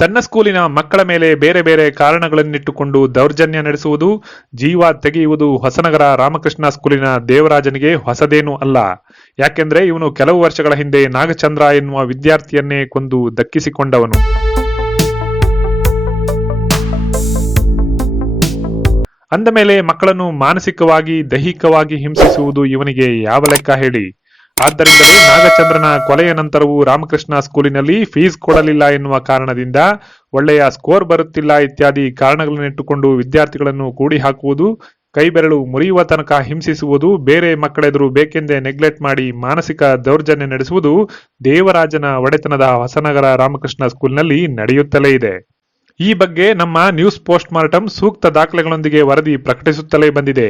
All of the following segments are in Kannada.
ತನ್ನ ಸ್ಕೂಲಿನ ಮಕ್ಕಳ ಮೇಲೆ ಬೇರೆ ಬೇರೆ ಕಾರಣಗಳನ್ನಿಟ್ಟುಕೊಂಡು ದೌರ್ಜನ್ಯ ನಡೆಸುವುದು, ಜೀವ ತೆಗೆಯುವುದು ಹೊಸನಗರ ರಾಮಕೃಷ್ಣ ಸ್ಕೂಲಿನ ದೇವರಾಜನಿಗೆ ಹೊಸದೇನೂ ಅಲ್ಲ. ಯಾಕೆಂದ್ರೆ ಇವನು ಕೆಲವು ವರ್ಷಗಳ ಹಿಂದೆ ನಾಗಚಂದ್ರ ಎನ್ನುವ ವಿದ್ಯಾರ್ಥಿಯನ್ನೇ ಕೊಂದು ದಕ್ಕಿಸಿಕೊಂಡವನು. ಅಂದ ಮೇಲೆ ಮಕ್ಕಳನ್ನು ಮಾನಸಿಕವಾಗಿ ದೈಹಿಕವಾಗಿ ಹಿಂಸಿಸುವುದು ಇವನಿಗೆ ಯಾವ ಲೆಕ್ಕ ಹೇಳಿ? ಆದ್ದರಿಂದಲೇ ನಾಗಚಂದ್ರನ ಕೊಲೆಯ ನಂತರವೂ ರಾಮಕೃಷ್ಣ ಸ್ಕೂಲಿನಲ್ಲಿ ಫೀಸ್ ಕೊಡಲಿಲ್ಲ ಎನ್ನುವ ಕಾರಣದಿಂದ ಒಳ್ಳೆಯ ಸ್ಕೋರ್ ಬರುತ್ತಿಲ್ಲ ಇತ್ಯಾದಿ ಕಾರಣಗಳನ್ನಿಟ್ಟುಕೊಂಡು ವಿದ್ಯಾರ್ಥಿಗಳನ್ನು ಕೂಡಿ ಹಾಕುವುದು ಕೈಬೆರಳು ಮುರಿಯುವ ತನಕ ಹಿಂಸಿಸುವುದು, ಬೇರೆ ಮಕ್ಕಳೆದುರು ಬೇಕೆಂದೇ ನೆಗ್ಲೆಕ್ಟ್ ಮಾಡಿ ಮಾನಸಿಕ ದೌರ್ಜನ್ಯ ನಡೆಸುವುದು ದೇವರಾಜನ ಒಡೆತನದ ಹೊಸನಗರ ರಾಮಕೃಷ್ಣ ಸ್ಕೂಲ್ನಲ್ಲಿ ನಡೆಯುತ್ತಲೇ ಇದೆ. ಈ ಬಗ್ಗೆ ನಮ್ಮ ನ್ಯೂಸ್ ಪೋಸ್ಟ್ ಮಾರ್ಟಮ್ ಸೂಕ್ತ ದಾಖಲೆಗಳೊಂದಿಗೆ ವರದಿ ಪ್ರಕಟಿಸುತ್ತಲೇ ಬಂದಿದೆ.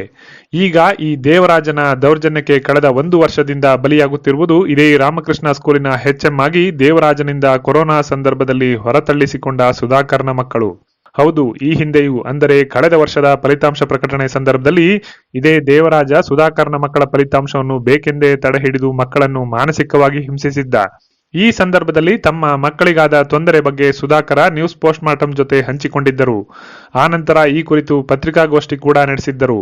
ಈಗ ಈ ದೇವರಾಜನ ದೌರ್ಜನ್ಯಕ್ಕೆ ಕಳೆದ ಒಂದು ವರ್ಷದಿಂದ ಬಲಿಯಾಗುತ್ತಿರುವುದು ಇದೇ ರಾಮಕೃಷ್ಣ ಸ್ಕೂಲಿನ ಹೆಚ್ಎಂ ಆಗಿ ದೇವರಾಜನಿಂದ ಕೊರೋನಾ ಸಂದರ್ಭದಲ್ಲಿ ಹೊರತಳ್ಳಿಸಿಕೊಂಡ ಸುಧಾಕರ್ನ ಮಕ್ಕಳು. ಹೌದು, ಈ ಹಿಂದೆಯೂ ಅಂದರೆ ಕಳೆದ ವರ್ಷದ ಫಲಿತಾಂಶ ಪ್ರಕಟಣೆ ಸಂದರ್ಭದಲ್ಲಿ ಇದೇ ದೇವರಾಜ ಸುಧಾಕರ್ನ ಮಕ್ಕಳ ಫಲಿತಾಂಶವನ್ನು ಬೇಕೆಂದೇ ತಡೆಹಿಡಿದು ಮಕ್ಕಳನ್ನು ಮಾನಸಿಕವಾಗಿ ಹಿಂಸಿಸಿದ್ದ. ಈ ಸಂದರ್ಭದಲ್ಲಿ ತಮ್ಮ ಮಕ್ಕಳಿಗಾದ ತೊಂದರೆ ಬಗ್ಗೆ ಸುಧಾಕರ ನ್ಯೂಸ್ ಪೋಸ್ಟ್ ಮಾರ್ಟಮ್ ಜೊತೆ ಹಂಚಿಕೊಂಡಿದ್ದರು. ಆನಂತರ ಈ ಕುರಿತು ಪತ್ರಿಕಾಗೋಷ್ಠಿ ಕೂಡ ನಡೆಸಿದ್ದರು.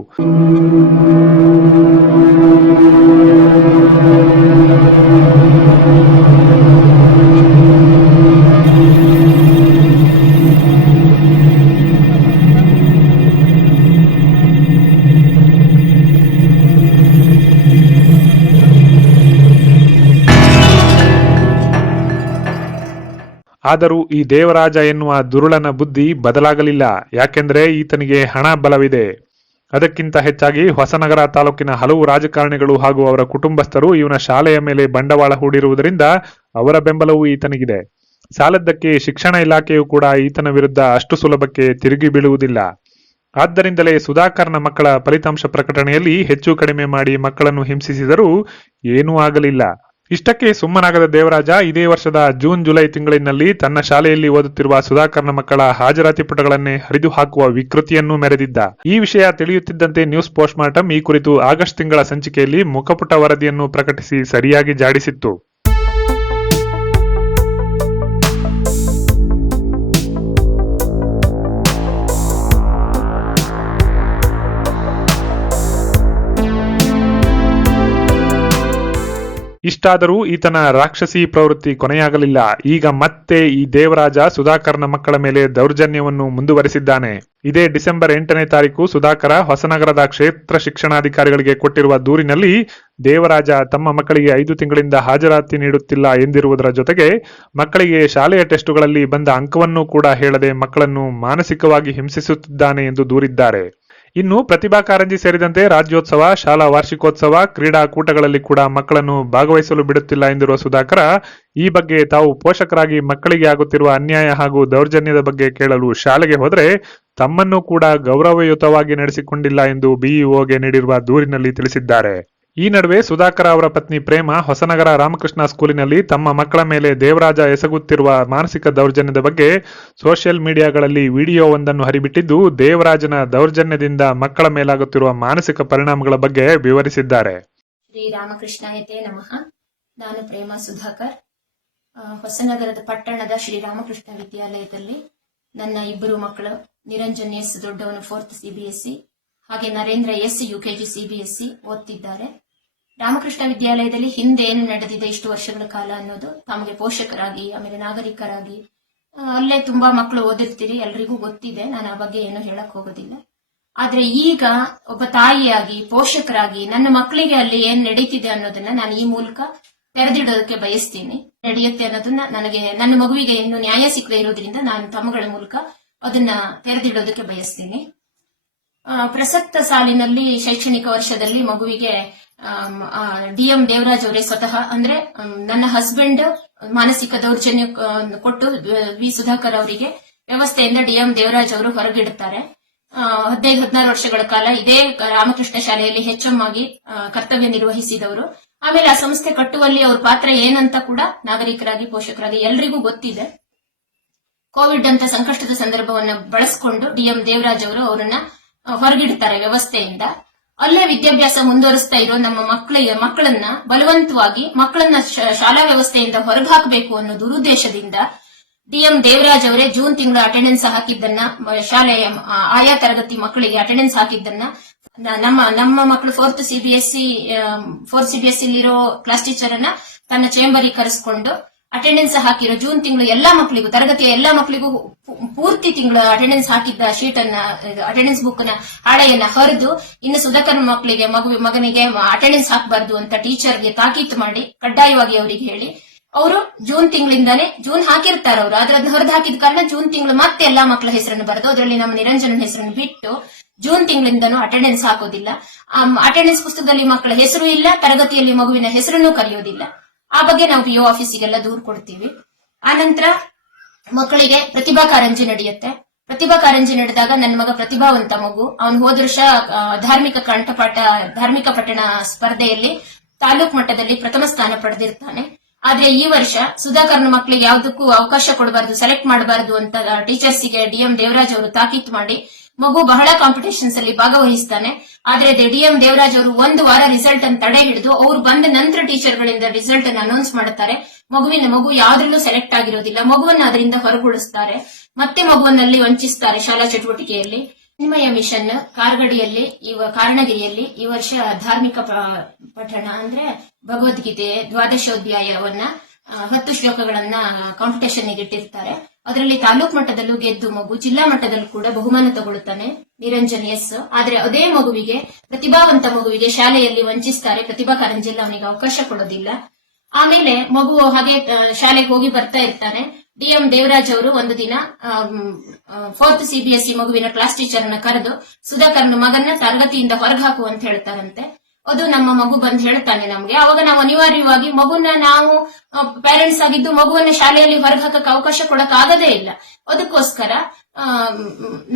ಆದರೂ ಈ ದೇವರಾಜ ಎನ್ನುವ ದುರುಳನ ಬುದ್ಧಿ ಬದಲಾಗಲಿಲ್ಲ. ಯಾಕೆಂದರೆ ಈತನಿಗೆ ಹಣ ಬಲವಿದೆ. ಅದಕ್ಕಿಂತ ಹೆಚ್ಚಾಗಿ ಹೊಸನಗರ ತಾಲೂಕಿನ ಹಲವು ರಾಜಕಾರಣಿಗಳು ಹಾಗೂ ಅವರ ಕುಟುಂಬಸ್ಥರು ಇವನ ಶಾಲೆಯ ಮೇಲೆ ಬಂಡವಾಳ ಹೂಡಿರುವುದರಿಂದ ಅವರ ಬೆಂಬಲವೂ ಈತನಿಗಿದೆ. ಸಾಲದ್ದಕ್ಕೆ ಶಿಕ್ಷಣ ಇಲಾಖೆಯು ಕೂಡ ಈತನ ವಿರುದ್ಧ ಅಷ್ಟು ಸುಲಭಕ್ಕೆ ತಿರುಗಿ ಬೀಳುವುದಿಲ್ಲ. ಆದ್ದರಿಂದಲೇ ಸುಧಾಕರ್ನ ಮಕ್ಕಳ ಫಲಿತಾಂಶ ಪ್ರಕಟಣೆಯಲ್ಲಿ ಹೆಚ್ಚು ಕಡಿಮೆ ಮಾಡಿ ಮಕ್ಕಳನ್ನು ಹಿಂಸಿಸಿದರೂ ಏನೂ ಆಗಲಿಲ್ಲ. ಇಷ್ಟಕ್ಕೆ ಸುಮ್ಮನಾಗದ ದೇವರಾಜ ಇದೇ ವರ್ಷದ ಜೂನ್, ಜುಲೈ ತಿಂಗಳಿನಲ್ಲಿ ತನ್ನ ಶಾಲೆಯಲ್ಲಿ ಓದುತ್ತಿರುವ ಸುಧಾಕರ್ನ ಮಕ್ಕಳ ಹಾಜರಾತಿ ಪುಟಗಳನ್ನೇ ಹರಿದು ಹಾಕುವ ವಿಕೃತಿಯನ್ನು ಮೆರೆದಿದ್ದ. ಈ ವಿಷಯ ತಿಳಿಯುತ್ತಿದ್ದಂತೆ ನ್ಯೂಸ್ ಪೋಸ್ಟ್ ಮಾರ್ಟಮ್ ಈ ಕುರಿತು ಆಗಸ್ಟ್ ತಿಂಗಳ ಸಂಚಿಕೆಯಲ್ಲಿ ಮುಖಪುಟ ವರದಿಯನ್ನು ಪ್ರಕಟಿಸಿ ಸರಿಯಾಗಿ ಜಾಡಿಸಿತ್ತು. ಇಷ್ಟಾದರೂ ಈತನ ರಾಕ್ಷಸಿ ಪ್ರವೃತ್ತಿ ಕೊನೆಯಾಗಲಿಲ್ಲ. ಈಗ ಮತ್ತೆ ಈ ದೇವರಾಜ ಸುಧಾಕರ್ನ ಮಕ್ಕಳ ಮೇಲೆ ದೌರ್ಜನ್ಯವನ್ನು ಮುಂದುವರೆಸಿದ್ದಾನೆ. ಇದೇ ಡಿಸೆಂಬರ್ ಎಂಟನೇ ತಾರೀಕು ಸುಧಾಕರ ಹೊಸನಗರದ ಕ್ಷೇತ್ರ ಶಿಕ್ಷಣಾಧಿಕಾರಿಗಳಿಗೆ ಕೊಟ್ಟಿರುವ ದೂರಿನಲ್ಲಿ ದೇವರಾಜ ತಮ್ಮ ಮಕ್ಕಳಿಗೆ ಐದು ತಿಂಗಳಿಂದ ಹಾಜರಾತಿ ನೀಡುತ್ತಿಲ್ಲ ಎಂದಿರುವುದರ ಜೊತೆಗೆ ಮಕ್ಕಳಿಗೆ ಶಾಲೆಯ ಟೆಸ್ಟುಗಳಲ್ಲಿ ಬಂದ ಅಂಕವನ್ನು ಕೂಡ ಹೇಳದೆ ಮಕ್ಕಳನ್ನು ಮಾನಸಿಕವಾಗಿ ಹಿಂಸಿಸುತ್ತಿದ್ದಾನೆ ಎಂದು ದೂರಿದ್ದಾರೆ. ಇನ್ನು ಪ್ರತಿಭಾ ಕಾರಂಜಿ ಸೇರಿದಂತೆ ರಾಜ್ಯೋತ್ಸವ, ಶಾಲಾ ವಾರ್ಷಿಕೋತ್ಸವ ಕ್ರೀಡಾಕೂಟಗಳಲ್ಲಿ ಕೂಡ ಮಕ್ಕಳನ್ನು ಭಾಗವಹಿಸಲು ಬಿಡುತ್ತಿಲ್ಲ ಎಂದಿರುವ ಸುಧಾಕರ, ಈ ಬಗ್ಗೆ ತಾವು ಪೋಷಕರಾಗಿ ಮಕ್ಕಳಿಗೆ ಆಗುತ್ತಿರುವ ಅನ್ಯಾಯ ಹಾಗೂ ದೌರ್ಜನ್ಯದ ಬಗ್ಗೆ ಕೇಳಲು ಶಾಲೆಗೆ ಹೋದರೆ ತಮ್ಮನ್ನು ಕೂಡ ಗೌರವಯುತವಾಗಿ ನಡೆಸಿಕೊಂಡಿಲ್ಲ ಎಂದು ಬಿಇಒಗೆ ನೀಡಿರುವ ದೂರಿನಲ್ಲಿ ತಿಳಿಸಿದ್ದಾರೆ. ಈ ನಡುವೆ ಸುಧಾಕರ ಅವರ ಪತ್ನಿ ಪ್ರೇಮ ಹೊಸನಗರ ರಾಮಕೃಷ್ಣ ಸ್ಕೂಲಿನಲ್ಲಿ ತಮ್ಮ ಮಕ್ಕಳ ಮೇಲೆ ದೇವರಾಜ ಎಸಗುತ್ತಿರುವ ಮಾನಸಿಕ ದೌರ್ಜನ್ಯದ ಬಗ್ಗೆ ಸೋಷಿಯಲ್ ಮೀಡಿಯಾಗಳಲ್ಲಿ ವಿಡಿಯೋವೊಂದನ್ನು ಹರಿಬಿಟ್ಟಿದ್ದು, ದೇವರಾಜನ ದೌರ್ಜನ್ಯದಿಂದ ಮಕ್ಕಳ ಮೇಲಾಗುತ್ತಿರುವ ಮಾನಸಿಕ ಪರಿಣಾಮಗಳ ಬಗ್ಗೆ ವಿವರಿಸಿದ್ದಾರೆ. ಶ್ರೀ ರಾಮಕೃಷ್ಣಾಯತೆ ನಮಃ. ನಾನು ಪ್ರೇಮ ಸುಧಾಕರ್. ಹೊಸನಗರದ ಪಟ್ಟಣದ ಶ್ರೀರಾಮಕೃಷ್ಣ ವಿದ್ಯಾಲಯದಲ್ಲಿ ನನ್ನ ಇಬ್ಬರು ಮಕ್ಕಳು, ನಿರಂಜನ್ ಎಸ್ ದೊಡ್ಡವನು ಫೋರ್ತ್ ಸಿಬಿಎಸ್ಇ ಹಾಗೆ ನರೇಂದ್ರ ಎಸ್ ಯುಕೆಜಿ ಸಿಬಿಎಸ್ಇ ಓದ್ತಿದ್ದಾರೆ. ರಾಮಕೃಷ್ಣ ವಿದ್ಯಾಲಯದಲ್ಲಿ ಹಿಂದೆ ಏನು ನಡೆದಿದೆ ಇಷ್ಟು ವರ್ಷಗಳ ಕಾಲ ಅನ್ನೋದು ತಮಗೆ ಪೋಷಕರಾಗಿ, ಆಮೇಲೆ ನಾಗರಿಕರಾಗಿ ಅಲ್ಲೇ ತುಂಬಾ ಮಕ್ಕಳು ಓದಿರ್ತೀರಿ, ಎಲ್ರಿಗೂ ಗೊತ್ತಿದೆ. ನಾನು ಆ ಬಗ್ಗೆ ಏನು ಹೇಳಕ್ ಹೋಗೋದಿಲ್ಲ. ಆದ್ರೆ ಈಗ ಒಬ್ಬ ತಾಯಿಯಾಗಿ, ಪೋಷಕರಾಗಿ, ನನ್ನ ಮಕ್ಕಳಿಗೆ ಅಲ್ಲಿ ಏನ್ ನಡೀತಿದೆ ಅನ್ನೋದನ್ನ ನಾನು ಈ ಮೂಲಕ ತೆರೆದಿಡೋದಕ್ಕೆ ಬಯಸ್ತೀನಿ. ನಡೆಯುತ್ತೆ ಅನ್ನೋದನ್ನ ನನಗೆ, ನನ್ನ ಮಗುವಿಗೆ ಇನ್ನು ನ್ಯಾಯ ಸಿಕ್ಕದೆ ಇರೋದ್ರಿಂದ ನಾನು ತಮ್ಮಗಳ ಮೂಲಕ ಅದನ್ನ ತೆರೆದಿಡೋದಕ್ಕೆ ಬಯಸ್ತೀನಿ. ಪ್ರಸಕ್ತ ಸಾಲಿನಲ್ಲಿ ಶೈಕ್ಷಣಿಕ ವರ್ಷದಲ್ಲಿ ಮಗುವಿಗೆ ಡಿ ಎಂ ದೇವರಾಜ್ ಅವರೇ ಸ್ವತಃ, ಅಂದ್ರೆ ನನ್ನ ಹಸ್ಬೆಂಡ್ ಮಾನಸಿಕ ದೌರ್ಜನ್ಯ ಕೊಟ್ಟು ವಿ ಸುಧಾಕರ್ ಅವರಿಗೆ ವ್ಯವಸ್ಥೆಯಿಂದ ಡಿ ಎಂ ದೇವರಾಜ್ ಅವರು ಹೊರಗಿಡುತ್ತಾರೆ. ಹದಿನೈದು, ಹದಿನಾರು ವರ್ಷಗಳ ಕಾಲ ಇದೇ ರಾಮಕೃಷ್ಣ ಶಾಲೆಯಲ್ಲಿ ಹೆಚ್ಎಂ ಆಗಿ ಕರ್ತವ್ಯ ನಿರ್ವಹಿಸಿದವರು. ಆಮೇಲೆ ಆ ಸಂಸ್ಥೆ ಕಟ್ಟುವಲ್ಲಿ ಅವ್ರ ಪಾತ್ರ ಏನಂತ ಕೂಡ ನಾಗರಿಕರಾಗಿ, ಪೋಷಕರಾಗಿ ಎಲ್ರಿಗೂ ಗೊತ್ತಿದೆ. ಕೋವಿಡ್ ಅಂತ ಸಂಕಷ್ಟದ ಸಂದರ್ಭವನ್ನ ಬಳಸಿಕೊಂಡು ಡಿಎಂ ದೇವರಾಜ್ ಅವರು ಅವರನ್ನ ಹೊರಗಿಡ್ತಾರೆ ವ್ಯವಸ್ಥೆಯಿಂದ. ಅಲ್ಲೇ ವಿದ್ಯಾಭ್ಯಾಸ ಮುಂದುವರಿಸ್ತಾ ಇರೋ ನಮ್ಮ ಮಕ್ಕಳ ಮಕ್ಕಳನ್ನ ಬಲವಂತವಾಗಿ, ಮಕ್ಕಳನ್ನ ಶಾಲಾ ವ್ಯವಸ್ಥೆಯಿಂದ ಹೊರಗಾಕಬೇಕು ಅನ್ನೋ ದುರುದ್ದೇಶದಿಂದ ಡಿಎಂ ದೇವರಾಜ್ ಅವರೇ ಜೂನ್ ತಿಂಗಳ ಅಟೆಂಡೆನ್ಸ್ ಹಾಕಿದ್ದನ್ನ ಶಾಲೆಯ ಆಯಾ ತರಗತಿ ಮಕ್ಕಳಿಗೆ ಅಟೆಂಡೆನ್ಸ್ ಹಾಕಿದ್ದನ್ನ ನಮ್ಮ ನಮ್ಮ ಮಕ್ಕಳು ಫೋರ್ತ್ ಸಿಬಿಎಸ್ಇ ಫೋರ್ತ್ ಸಿಬಿಎಸ್ಇ ಇರೋ ಕ್ಲಾಸ್ ಟೀಚರ್ ಅನ್ನ ತನ್ನ ಚೇಂಬರಿಗೆ ಕರೆಸ್ಕೊಂಡು ಅಟೆಂಡೆನ್ಸ್ ಹಾಕಿರೋ ಜೂನ್ ತಿಂಗಳು ಎಲ್ಲಾ ಮಕ್ಕಳಿಗೂ ತರಗತಿಯ ಎಲ್ಲಾ ಮಕ್ಕಳಿಗೂ ಪೂರ್ತಿ ತಿಂಗಳು ಅಟೆಂಡೆನ್ಸ್ ಹಾಕಿದ್ದ ಶೀಟ್ ಅನ್ನ ಅಟೆಂಡೆನ್ಸ್ ಬುಕ್ನ ಹಾಳೆಯನ್ನ ಹರಿದು, ಇನ್ನು ಸುಧಾಕರ್ ಮಕ್ಕಳಿಗೆ ಮಗು, ಮಗನಿಗೆ ಅಟೆಂಡೆನ್ಸ್ ಹಾಕಬಾರ್ದು ಅಂತ ಟೀಚರ್ಗೆ ತಾಕೀತು ಮಾಡಿ, ಕಡ್ಡಾಯವಾಗಿ ಅವರಿಗೆ ಹೇಳಿ, ಅವರು ಜೂನ್ ತಿಂಗಳಿಂದಾನೇ, ಜೂನ್ ಹಾಕಿರ್ತಾರೆ ಅವರು, ಆದ್ರೆ ಅದನ್ನ ಹೊರದು ಹಾಕಿದ ಕಾರಣ ಜೂನ್ ತಿಂಗಳು ಮತ್ತೆ ಎಲ್ಲಾ ಮಕ್ಕಳ ಹೆಸರನ್ನು ಬರೆದು, ಅದರಲ್ಲಿ ನಮ್ಮ ನಿರಂಜನ ಹೆಸರನ್ನು ಬಿಟ್ಟು ಜೂನ್ ತಿಂಗಳಿಂದನೂ ಅಟೆಂಡೆನ್ಸ್ ಹಾಕೋದಿಲ್ಲ. ಅಟೆಂಡೆನ್ಸ್ ಪುಸ್ತಕದಲ್ಲಿ ಮಕ್ಕಳ ಹೆಸರು ಇಲ್ಲ, ತರಗತಿಯಲ್ಲಿ ಮಗುವಿನ ಹೆಸರನ್ನು ಕರೆಯೋದಿಲ್ಲ. ಆ ಬಗ್ಗೆ ನಾವು ಪಿಒ ಆಫೀಸಿಗೆಲ್ಲ ದೂರು ಕೊಡ್ತೀವಿ. ಆನಂತರ ಮಕ್ಕಳಿಗೆ ಪ್ರತಿಭಾ ಕಾರಂಜಿ ನಡೆಯುತ್ತೆ. ಪ್ರತಿಭಾ ಕಾರಂಜಿ ನಡೆದಾಗ ನನ್ನ ಮಗ ಪ್ರತಿಭಾವಂತ ಮಗು. ಅವನು ಹೋದ ವರ್ಷ ಧಾರ್ಮಿಕ ಕಂಠಪಾಠ, ಧಾರ್ಮಿಕ ಪಠಣ ಸ್ಪರ್ಧೆಯಲ್ಲಿ ತಾಲೂಕ್ ಮಟ್ಟದಲ್ಲಿ ಪ್ರಥಮ ಸ್ಥಾನ ಪಡೆದಿರ್ತಾನೆ. ಆದ್ರೆ ಈ ವರ್ಷ ಸುಧಾಕರ್ನ ಮಕ್ಕಳಿಗೆ ಯಾವುದಕ್ಕೂ ಅವಕಾಶ ಕೊಡಬಾರದು, ಸೆಲೆಕ್ಟ್ ಮಾಡಬಾರದು ಅಂತ ಟೀಚರ್ಸ್ಗೆ ಡಿಎಂ ದೇವರಾಜ್ ಅವರು ತಾಕೀತು ಮಾಡಿ ಮಗು ಬಹಳ ಕಾಂಪಿಟೇಷನ್ಸ್ ಅಲ್ಲಿ ಭಾಗವಹಿಸ್ತಾನೆ. ಆದ್ರೆ ಡಿಎಂ ದೇವರಾಜ್ ಅವರು ಒಂದು ವಾರ ರಿಸಲ್ಟ್ ಅನ್ನು ತಡೆ ಹಿಡಿದು ಅವ್ರು ಬಂದ ನಂತರ ಟೀಚರ್ಗಳಿಂದ ರಿಸಲ್ಟ್ ಅನ್ನು ಅನೌನ್ಸ್ ಮಾಡುತ್ತಾರೆ. ಮಗುವಿನ ಮಗು ಯಾವ್ದ್ರಲ್ಲೂ ಸೆಲೆಕ್ಟ್ ಆಗಿರೋದಿಲ್ಲ. ಮಗುವನ್ನ ಅದರಿಂದ ಹೊರಗುಳಿಸ್ತಾರೆ. ಮತ್ತೆ ಮಗುವನ್ನಲ್ಲಿ ವಂಚಿಸ್ತಾರೆ ಶಾಲಾ ಚಟುವಟಿಕೆಯಲ್ಲಿ. ಚಿನ್ಮಯ ಮಿಷನ್ ಕಾರ್ಗಡಿಯಲ್ಲಿ ಇವ ಕಾರಣಗಿರಿಯಲ್ಲಿ ಈ ವರ್ಷ ಧಾರ್ಮಿಕ ಪಠಣ ಅಂದ್ರೆ ಭಗವದ್ಗೀತೆ ದ್ವಾದಶೋಧ್ಯಾಯವನ್ನ ಹತ್ತು ಶ್ಲೋಕಗಳನ್ನ ಕಾಂಪಿಟೇಷನ್ ಇಟ್ಟಿರ್ತಾರೆ. ಅದರಲ್ಲಿ ತಾಲೂಕ್ ಮಟ್ಟದಲ್ಲೂ ಗೆದ್ದು ಮಗು, ಜಿಲ್ಲಾ ಮಟ್ಟದಲ್ಲೂ ಕೂಡ ಬಹುಮಾನ ತಗೊಳ್ತಾನೆ ನಿರಂಜನ್ ಎಸ್. ಆದ್ರೆ ಅದೇ ಮಗುವಿಗೆ, ಪ್ರತಿಭಾವಂತ ಮಗುವಿಗೆ ಶಾಲೆಯಲ್ಲಿ ವಂಚಿಸ್ತಾರೆ. ಪ್ರತಿಭಾ ಕಾರಂಜಿಯಲ್ಲಿ ಅವನಿಗೆ ಅವಕಾಶ ಕೊಡೋದಿಲ್ಲ. ಆಮೇಲೆ ಮಗು ಹಾಗೆ ಶಾಲೆಗೆ ಹೋಗಿ ಬರ್ತಾ ಇರ್ತಾನೆ. ಡಿಎಂ ದೇವರಾಜ್ ಅವರು ಒಂದು ದಿನ ಫೋರ್ತ್ ಸಿಬಿಎಸ್ಇ ಮಗುವಿನ ಕ್ಲಾಸ್ ಟೀಚರ್ ಅನ್ನ ಕರೆದು, ಸುಧಾಕರ್ನ ಮಗನ್ನ ತರಗತಿಯಿಂದ ಹೊರಗೆ ಹಾಕು ಅಂತ ಹೇಳ್ತಾರಂತೆ. ಅದು ನಮ್ಮ ಮಗು ಬಂದ್ ಹೇಳ್ತಾನೆ ನಮ್ಗೆ. ಅವಾಗ ನಾವು ಅನಿವಾರ್ಯವಾಗಿ ಮಗುನ ನಾವು ಪೇರೆಂಟ್ಸ್ ಆಗಿದ್ದು ಮಗುವನ್ನ ಶಾಲೆಯಲ್ಲಿ ಹೊರಗೆ ಹಾಕಕ್ಕೆ ಅವಕಾಶ ಕೊಡಕ್ ಆಗದೇ ಇಲ್ಲ. ಅದಕ್ಕೋಸ್ಕರ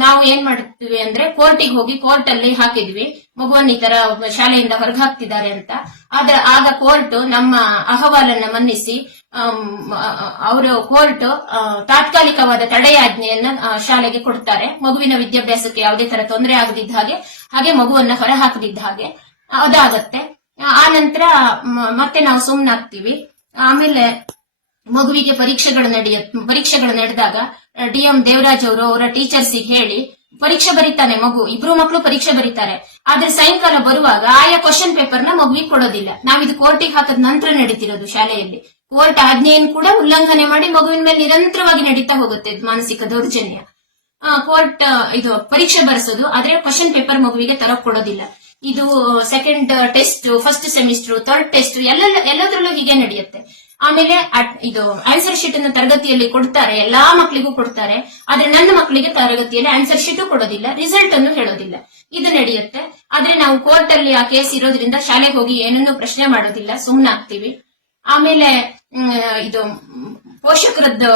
ನಾವು ಏನ್ ಮಾಡ್ತೀವಿ ಅಂದ್ರೆ ಕೋರ್ಟಿಗೆ ಹೋಗಿ ಕೋರ್ಟ್ ಅಲ್ಲಿ ಹಾಕಿದ್ವಿ. ಮಗುವನ್ನ ಈ ತರ ಶಾಲೆಯಿಂದ ಹೊರಗೆ ಹಾಕ್ತಿದ್ದಾರೆ ಅಂತ. ಆದ್ರೆ ಆಗ ಕೋರ್ಟ್ ನಮ್ಮ ಅಹವಾಲನ್ನ ಮನ್ನಿಸಿ ಅವರು ಕೋರ್ಟ್ ತಾತ್ಕಾಲಿಕವಾದ ತಡೆಯಾಜ್ಞೆಯನ್ನ ಶಾಲೆಗೆ ಕೊಡ್ತಾರೆ. ಮಗುವಿನ ವಿದ್ಯಾಭ್ಯಾಸಕ್ಕೆ ಯಾವುದೇ ತರ ತೊಂದರೆ ಆಗದಿದ್ದ ಹಾಗೆ ಹಾಗೆ ಮಗುವನ್ನ ಹೊರ ಹಾಕದಿದ್ದ ಹಾಗೆ. ಅದಾಗತ್ತೆ. ಆ ನಂತರ ಮತ್ತೆ ನಾವು ಸುಮ್ನಾಗ್ತೀವಿ. ಆಮೇಲೆ ಮಗುವಿಗೆ ಪರೀಕ್ಷೆಗಳು ನಡೆಯ, ಪರೀಕ್ಷೆಗಳು ನಡೆದಾಗ ಡಿಎಂ ದೇವರಾಜ್ ಅವರು ಅವರ ಟೀಚರ್ಸಿಗೆ ಹೇಳಿ, ಪರೀಕ್ಷೆ ಬರೀತಾನೆ ಮಗು, ಇಬ್ರು ಮಕ್ಕಳು ಪರೀಕ್ಷೆ ಬರೀತಾರೆ. ಆದ್ರೆ ಸಾಯಂಕಾಲ ಬರುವಾಗ ಆಯಾ ಕ್ವಶನ್ ಪೇಪರ್ನ ಮಗುವಿಗೆ ಕೊಡೋದಿಲ್ಲ. ನಾವಿದು ಕೋರ್ಟಿಗೆ ಹಾಕದ ನಂತರ ನಡೀತಿರೋದು ಶಾಲೆಯಲ್ಲಿ. ಕೋರ್ಟ್ ಆಜ್ಞೆಯನ್ನು ಕೂಡ ಉಲ್ಲಂಘನೆ ಮಾಡಿ ಮಗುವಿನ ಮೇಲೆ ನಿರಂತರವಾಗಿ ನಡೀತಾ ಹೋಗುತ್ತೆ ಮಾನಸಿಕ ದೌರ್ಜನ್ಯ. ಕೋರ್ಟ್ ಇದು ಪರೀಕ್ಷೆ ಬರೆಸೋದು, ಆದ್ರೆ ಕ್ವಶನ್ ಪೇಪರ್ ಮಗುವಿಗೆ ತರಕ್ ಕೊಡೋದಿಲ್ಲ. ಇದು second test first semester third test ಎಲ್ಲ ಎಲ್ಲದರಲ್ಲೂ ಹೀಗೆ ನಡೆಯುತ್ತೆ. ಆಮೇಲೆ ಇದು ಆನ್ಸರ್ ಶೀಟ್ ಅನ್ನು ತರಗತಿಯಲ್ಲಿ ಕೊಡ್ತಾರೆ, ಎಲ್ಲಾ ಮಕ್ಕಳಿಗೂ ಕೊಡ್ತಾರೆ, ಆದ್ರೆ ನನ್ನ ಮಕ್ಕಳಿಗೆ ತರಗತಿಯಲ್ಲಿ ಆನ್ಸರ್ ಶೀಟು ಕೊಡೋದಿಲ್ಲ ರಿಸಲ್ಟ್ ಅನ್ನು ಹೇಳೋದಿಲ್ಲ. ಇದು ನಡೆಯುತ್ತೆ. ಆದ್ರೆ ನಾವು ಕೋರ್ಟ್ ಅಲ್ಲಿ ಆ ಕೇಸ್ ಇರೋದ್ರಿಂದ ಶಾಲೆಗೆ ಹೋಗಿ ಏನನ್ನೂ ಪ್ರಶ್ನೆ ಮಾಡೋದಿಲ್ಲ ಸುಮ್ಮನಾಗ್ತೀವಿ ಆಮೇಲೆ ಇದು ಪೋಷಕರದ್ದು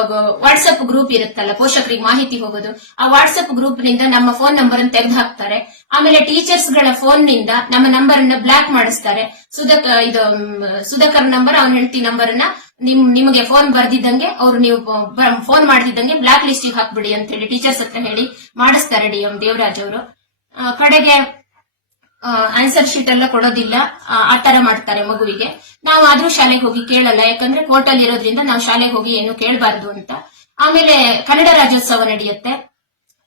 ವಾಟ್ಸಪ್ ಗ್ರೂಪ್ ಇರುತ್ತಲ್ಲ, ಪೋಷಕರಿಗೆ ಮಾಹಿತಿ ಹೋಗೋದು. ಆ ವಾಟ್ಸಪ್ ಗ್ರೂಪ್ನಿಂದ ನಮ್ಮ ಫೋನ್ ನಂಬರ್ ಅನ್ನು ತೆಗೆದು ಹಾಕ್ತಾರೆ. ಆಮೇಲೆ ಟೀಚರ್ಸ್ಗಳ ಫೋನ್ನಿಂದ ನಮ್ಮ ನಂಬರ್ ಅನ್ನ ಬ್ಲಾಕ್ ಮಾಡಿಸ್ತಾರೆ. ಸುಧಕ ಇದು ಸುಧಾಕರ್ ನಂಬರ್ ಅವ್ನ ಹೆಂಡತಿ ನಂಬರ್ ಅನ್ನ ನಿಮ್, ನಿಮಗೆ ಫೋನ್ ಬರ್ದಿದ್ದಂಗೆ ಅವ್ರು ನೀವು ಫೋನ್ ಮಾಡ್ತಿದ್ದಂಗೆ ಬ್ಲಾಕ್ ಲಿಸ್ಟ್ ಹಾಕ್ಬಿಡಿ ಅಂತ ಹೇಳಿ ಟೀಚರ್ಸ್ ಹತ್ರ ಹೇಳಿ ಮಾಡಿಸ್ತಾರೆ ಡಿ ಎಂ ದೇವರಾಜ್ ಅವರು. ಕಡೆಗೆ ಆನ್ಸರ್ ಶೀಟ್ ಎಲ್ಲ ಕೊಡೋದಿಲ್ಲ. ಆ, ತರ ಮಾಡ್ತಾರೆ ಮಗುವಿಗೆ. ನಾವು ಆದ್ರೂ ಶಾಲೆಗೆ ಹೋಗಿ ಕೇಳಲ್ಲ ಯಾಕಂದ್ರೆ ಕೋರ್ಟ್ ಅಲ್ಲಿ ಇರೋದ್ರಿಂದ ನಾವು ಶಾಲೆಗೆ ಹೋಗಿ ಏನು ಕೇಳಬಾರ್ದು ಅಂತ. ಆಮೇಲೆ ಕನ್ನಡ ರಾಜ್ಯೋತ್ಸವ ನಡೆಯುತ್ತೆ.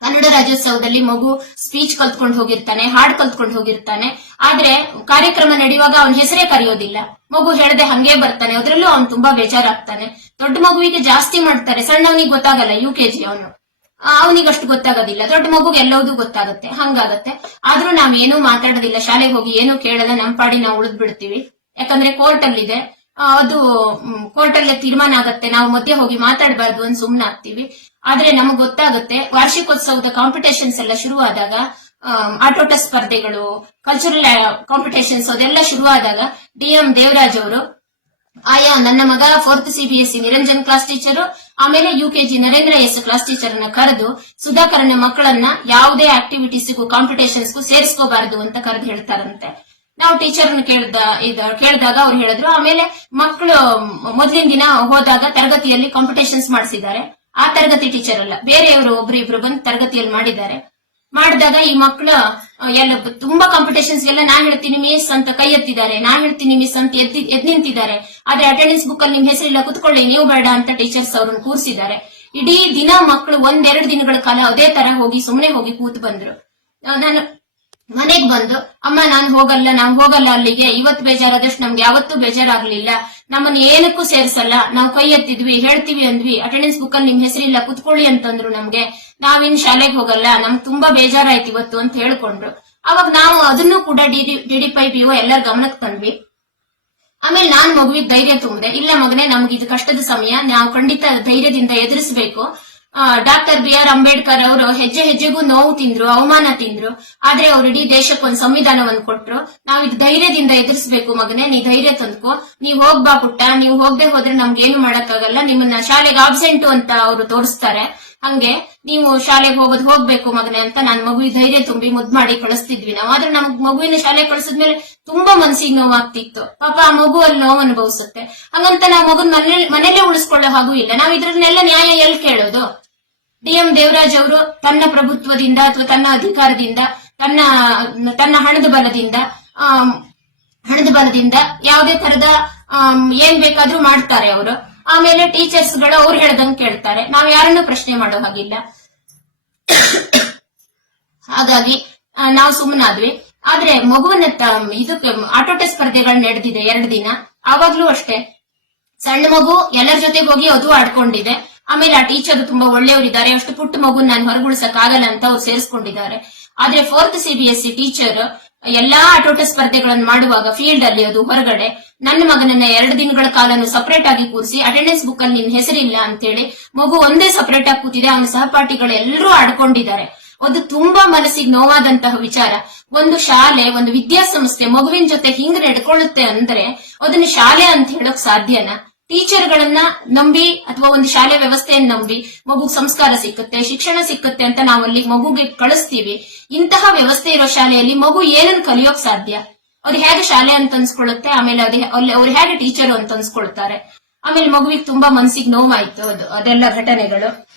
ಕನ್ನಡ ರಾಜ್ಯೋತ್ಸವದಲ್ಲಿ ಮಗು ಸ್ಪೀಚ್ ಕಲ್ತ್ಕೊಂಡು ಹೋಗಿರ್ತಾನೆ ಹಾಡ್ ಕಲ್ತ್ಕೊಂಡು ಹೋಗಿರ್ತಾನೆ. ಆದ್ರೆ ಕಾರ್ಯಕ್ರಮ ನಡೆಯುವಾಗ ಅವನ ಹೆಸರೇ ಕರೆಯೋದಿಲ್ಲ. ಮಗು ಹೇಳದೆ ಹಂಗೆ ಬರ್ತಾನೆ ಅದ್ರಲ್ಲೂ ಅವ್ನು ತುಂಬಾ ಬೇಜಾರಾಗ್ತಾನೆ. ದೊಡ್ಡ ಮಗುವಿಗೆ ಜಾಸ್ತಿ ಮಾಡ್ತಾರೆ ಸಣ್ಣವನಿಗೆ ಗೊತ್ತಾಗಲ್ಲ ಯು ಕೆ ಜಿ ಅವನು. ಅವನಿಗೆ ಅಷ್ಟು ಗೊತ್ತಾಗೋದಿಲ್ಲ. ದೊಡ್ಡ ಮಗುಗೆ ಎಲ್ಲವೂ ಗೊತ್ತಾಗುತ್ತೆ. ಹಂಗಾಗತ್ತೆ. ಆದ್ರೂ ನಾವ್ ಏನೂ ಮಾತಾಡೋದಿಲ್ಲ. ಶಾಲೆಗೆ ಹೋಗಿ ಏನೂ ಕೇಳಲ್ಲ ನಮ್ ಪಾಡಿ ನಾವು ಉಳಿದ್ ಬಿಡ್ತೀವಿ ಯಾಕಂದ್ರೆ ಕೋರ್ಟ್ ಅಲ್ಲಿದೆ ಅದು ಕೋರ್ಟ್ ಅಲ್ಲೇ ತೀರ್ಮಾನ ಆಗತ್ತೆ. ನಾವು ಮಧ್ಯೆ ಹೋಗಿ ಮಾತಾಡಬಾರ್ದು ಅಂತ ಸುಮ್ನ ಆಗ್ತೀವಿ. ಆದ್ರೆ ನಮಗ್ ಗೊತ್ತಾಗುತ್ತೆ. ವಾರ್ಷಿಕೋತ್ಸವದ ಕಾಂಪಿಟೇಷನ್ಸ್ ಎಲ್ಲ ಶುರುವಾದಾಗ ಆಟೋಟ ಸ್ಪರ್ಧೆಗಳು ಕಲ್ಚರಲ್ ಕಾಂಪಿಟೇಷನ್ಸ್ ಅದೆಲ್ಲ ಶುರುವಾದಾಗ ಡಿ ಎಂ ದೇವರಾಜ್ ಅವರು, ಆಯಾ, ನನ್ನ ಮಗ fourth CBSE Niranjan class teacher ಆಮೇಲೆ U K G Narendra S class teacher ಅನ್ನ ಕರೆದು, ಸುಧಾಕರ್ನ ಮಕ್ಕಳನ್ನ ಯಾವುದೇ ಆಕ್ಟಿವಿಟೀಸ್ಗೂ ಕಾಂಪಿಟೇಷನ್ಸ್ಗೂ ಸೇರಿಸ್ಕೋಬಾರದು ಅಂತ ಕರೆದು ಹೇಳ್ತಾರಂತೆ. ನಾವು ಟೀಚರ್ ಕೇಳ್ದ, ಇದು, ಕೇಳಿದಾಗ ಅವ್ರು ಹೇಳಿದ್ರು, ಆಮೇಲೆ ಮಕ್ಕಳು ಮೊದಲಿನ ದಿನ ಹೋದಾಗ ತರಗತಿಯಲ್ಲಿ ಕಾಂಪಿಟೇಷನ್ಸ್ ಮಾಡಿಸಿದ್ದಾರೆ. ಆ ತರಗತಿ ಟೀಚರ್ ಅಲ್ಲ, ಬೇರೆಯವರು ಒಬ್ರು ಇಬ್ರು ಬಂದು ತರಗತಿಯಲ್ಲಿ ಮಾಡಿದ್ದಾರೆ. ಮಾಡಿದಾಗ ಈ ಮಕ್ಕಳು ಎಲ್ಲ ತುಂಬಾ ಕಾಂಪಿಟೇಷನ್ಸ್ ಎಲ್ಲ ನಾನ್ ಹೇಳ್ತೀನಿ ಮಿಸ್ ಅಂತ ಕೈ ಎತ್ತಿದ್ದಾರೆ. ನಾನ್ ಹೇಳ್ತೀನಿ ಮಿಸ್ ಅಂತ ಎದ್ದಿ ಎದ್ ನಿಂತಿದ್ದಾರೆ. ಆದ್ರೆ ಅಟೆಂಡೆನ್ಸ್ ಬುಕ್ ಅಲ್ಲಿ ನಿಮ್ ಹೆಸರಿಲ್ಲ ಕುತ್ಕೊಳ್ಳಿ, ನೀವು ಬೇಡ ಅಂತ ಟೀಚರ್ಸ್ ಅವ್ರನ್ನ ಕೂರಿಸಿದ್ದಾರೆ. ಇಡೀ ದಿನ ಮಕ್ಕಳು ಒಂದೆರಡು ದಿನಗಳ ಕಾಲ ಅದೇ ತರ ಹೋಗಿ ಸುಮ್ಮನೆ ಹೋಗಿ ಕೂತು ಬಂದ್ರು. ನಾನು ಮನೆಗ್ ಬಂದು, ಅಮ್ಮ, ನಾನ್ ಹೋಗಲ್ಲ ನಾನ್ ಹೋಗಲ್ಲ ಅಲ್ಲಿಗೆ, ಇವತ್ತು ಬೇಜಾರಾದಷ್ಟು ನಮ್ಗೆ ಯಾವತ್ತೂ ಬೇಜಾರಾಗ್ಲಿಲ್ಲ. ನಮ್ಮನ್ನ ಏನಕ್ಕೂ ಸೇರಿಸಲ್ಲ. ನಾವು ಕೈ ಎತ್ತಿದ್ವಿ, ಹೇಳ್ತೀವಿ ಅಂದ್ವಿ. ಅಟೆಂಡೆನ್ಸ್ ಬುಕ್ ಅಲ್ಲಿ ನಿಮ್ ಹೆಸರಿಲ್ಲ, ಕುತ್ಕೊಳ್ಳಿ ಅಂತಂದ್ರು ನಮ್ಗೆ. ನಾವಿನ್ ಶಾಲೆಗೆ ಹೋಗಲ್ಲ, ನಮ್ಗೆ ತುಂಬಾ ಬೇಜಾರಾಯ್ತು ಇವತ್ತು ಅಂತ ಹೇಳ್ಕೊಂಡ್ರು. ಅವಾಗ ನಾವು ಅದನ್ನು ಕೂಡ ಡಿಡಿ ಡಿಡಿ ಪೈ ಪಿ ಎಲ್ಲರ ಗಮನಕ್ಕೆ ತಂದ್ವಿ. ಆಮೇಲೆ ನಾನ್ ಮಗುವಿಗೆ ಧೈರ್ಯ ತುಂಬಿದೆ, ಇಲ್ಲ ಮಗನೇ ನಮ್ಗೆ ಇದು ಕಷ್ಟದ ಸಮಯ, ನಾವು ಖಂಡಿತ ಧೈರ್ಯದಿಂದ ಎದುರಿಸಬೇಕು. ಡಾಕ್ಟರ್ ಬಿ ಆರ್ ಅಂಬೇಡ್ಕರ್ ಅವರು ಹೆಜ್ಜೆ ಹೆಜ್ಜೆಗೂ ನೋವು ತಿಂದ್ರು, ಅವಮಾನ ತಿಂದ್ರು. ಆದ್ರೆ ಅವರು ಇಡೀ ದೇಶಕ್ಕೊಂದು ಸಂವಿಧಾನವನ್ನು ಕೊಟ್ರು. ನಾವ್ ಇದು ಧೈರ್ಯದಿಂದ ಎದುರಿಸಬೇಕು ಮಗನೇ, ನೀ ಧೈರ್ಯ ತಂದ್ಕೋ. ನೀವ್ ಹೋಗ್ಬಾ ಪುಟ್ಟ, ನೀವು ಹೋಗದೆ ಹೋದ್ರೆ ನಮ್ಗೆ ಏನು ಮಾಡಕ್ಕಾಗಲ್ಲ. ನಿಮ್ಮನ್ನ ಶಾಲೆಗೆ ಆಬ್ಸೆಂಟ್ ಅಂತ ಅವರು ತೋರಿಸ್ತಾರೆ. ಹಂಗೆ ನೀವು ಶಾಲೆಗೆ ಹೋಗೋದು ಹೋಗ್ಬೇಕು ಮಗನೇ ಅಂತ ನಾನು ಮಗುವಿಗೆ ಧೈರ್ಯ ತುಂಬಿ ಮುದ್ ಮಾಡಿ ಕಳಿಸ್ತಿದ್ವಿ ನಾವು. ಆದ್ರೆ ನಮ್ಗ್ ಮಗುವಿನ ಶಾಲೆ ಕಳಿಸಿದ್ಮೇಲೆ ತುಂಬಾ ಮನ್ಸಿಗೆ ನೋವಾಗ್ತಿತ್ತು. ಪಾಪ ಆ ಮಗು ಅಲ್ಲಿ ನೋವು ಅನುಭವಿಸುತ್ತೆ. ಹಾಗಂತ ನಾವು ಮಗುನ್ ಮನೆ ಮನೇಲೆ ಉಳಿಸ್ಕೊಳ್ಳೋ ಹಾಗೂ ಇಲ್ಲ. ನಾವ್ ಇದ್ರನ್ನೆಲ್ಲ ನ್ಯಾಯ ಎಲ್ಲಿ ಕೇಳೋದು? ಡಿ ಎಂ ದೇವರಾಜ್ ಅವರು ತನ್ನ ಪ್ರಭುತ್ವದಿಂದ ಅಥವಾ ತನ್ನ ಅಧಿಕಾರದಿಂದ, ತನ್ನ ತನ್ನ ಹಣದ ಬಲದಿಂದ ಹಣದ ಬಲದಿಂದ ಯಾವುದೇ ತರದ ಏನ್ ಬೇಕಾದ್ರೂ ಮಾಡ್ತಾರೆ ಅವರು. ಆಮೇಲೆ ಟೀಚರ್ಸ್ಗಳು ಅವ್ರು ಹೇಳ್ದಂಗೆ ಕೇಳ್ತಾರೆ. ನಾವ್ ಯಾರನ್ನೂ ಪ್ರಶ್ನೆ ಮಾಡೋ ಹಾಗಿಲ್ಲ. ಹಾಗಾಗಿ ನಾವು ಸುಮ್ಮನಾದ್ವಿ. ಆದ್ರೆ, ಮಗುವನ್ನ ಇದಕ್ಕೆ ಆಟೋಟ ಸ್ಪರ್ಧೆಗಳು ನಡೆದಿದೆ ಎರಡು ದಿನ. ಆವಾಗ್ಲೂ ಅಷ್ಟೇ. ಸಣ್ಣ ಮಗು, ಎಲ್ಲರ ಜೊತೆಗೆ ಹೋಗಿ ಅದು ಆಡ್ಕೊಂಡಿದೆ. ಆಮೇಲೆ ಆ ಟೀಚರ್ ತುಂಬಾ ಒಳ್ಳೆಯವರಿದ್ದಾರೆ. ಅಷ್ಟು ಪುಟ್ಟ ಮಗು ನಾನು ಹೊರಗುಳಿಸಕ್ ಆಗಲ್ಲ ಅಂತ ಅವ್ರು ಸೇರಿಸ್ಕೊಂಡಿದ್ದಾರೆ. ಆದ್ರೆ ಫೋರ್ತ್ ಸಿಬಿಎಸ್ಇ ಟೀಚರ್ ಎಲ್ಲಾ ಆಟೋಟ ಸ್ಪರ್ಧೆಗಳನ್ನು ಮಾಡುವಾಗ ಫೀಲ್ಡ್ ಅಲ್ಲಿ, ಅದು ಹೊರಗಡೆ, ನನ್ನ ಮಗನನ್ನ ಎರಡು ದಿನಗಳ ಕಾಲನು ಸಪರೇಟ್ ಆಗಿ ಕೂರಿಸಿ ಅಟೆಂಡೆನ್ಸ್ ಬುಕ್ ಅಲ್ಲಿ ನಿನ್ ಹೆಸರಿಲ್ಲ ಅಂತೇಳಿ ಮಗು ಒಂದೇ ಸಪರೇಟ್ ಆಗಿ ಕೂತಿದೆ. ಅವನ ಸಹಪಾಠಿಗಳು ಎಲ್ಲರೂ ಆಡ್ಕೊಂಡಿದ್ದಾರೆ. ಅದು ತುಂಬಾ ಮನಸ್ಸಿಗೆ ನೋವಾದಂತಹ ವಿಚಾರ. ಒಂದು ಶಾಲೆ, ಒಂದು ವಿದ್ಯಾಸಂಸ್ಥೆ ಮಗುವಿನ ಜೊತೆ ಹಿಂಗ್ ನಡ್ಕೊಳ್ಳುತ್ತೆ ಅಂದ್ರೆ ಅದನ್ನ ಶಾಲೆ ಅಂತ ಹೇಳಕ್ ಸಾಧ್ಯನಾ? ಟೀಚರ್ಗಳನ್ನ ನಂಬಿ ಅಥವಾ ಒಂದು ಶಾಲೆ ವ್ಯವಸ್ಥೆಯನ್ನು ನಂಬಿ ಮಗುಗ್ ಸಂಸ್ಕಾರ ಸಿಕ್ಕುತ್ತೆ, ಶಿಕ್ಷಣ ಸಿಕ್ಕುತ್ತೆ ಅಂತ ನಾವು ಅಲ್ಲಿ ಮಗುಗೆ ಕಳಿಸ್ತೀವಿ. ಇಂತಹ ವ್ಯವಸ್ಥೆ ಇರೋ ಶಾಲೆಯಲ್ಲಿ ಮಗು ಏನನ್ನ ಕಲಿಯೋಕ್ ಸಾಧ್ಯ? ಅವ್ರು ಹೇಗೆ ಶಾಲೆ ಅಂತ ಅನ್ಸ್ಕೊಳ್ಳುತ್ತೆ, ಆಮೇಲೆ ಅದೇ ಅಲ್ಲಿ ಅವ್ರು ಹೇಗೆ ಟೀಚರ್ ಅಂತ ಅನ್ಸ್ಕೊಳ್ತಾರೆ. ಆಮೇಲೆ ಮಗುವಿಗೆ ತುಂಬಾ ಮನ್ಸಿಗೆ ನೋವಾಯ್ತು ಅದು, ಅದೆಲ್ಲ ಘಟನೆಗಳು.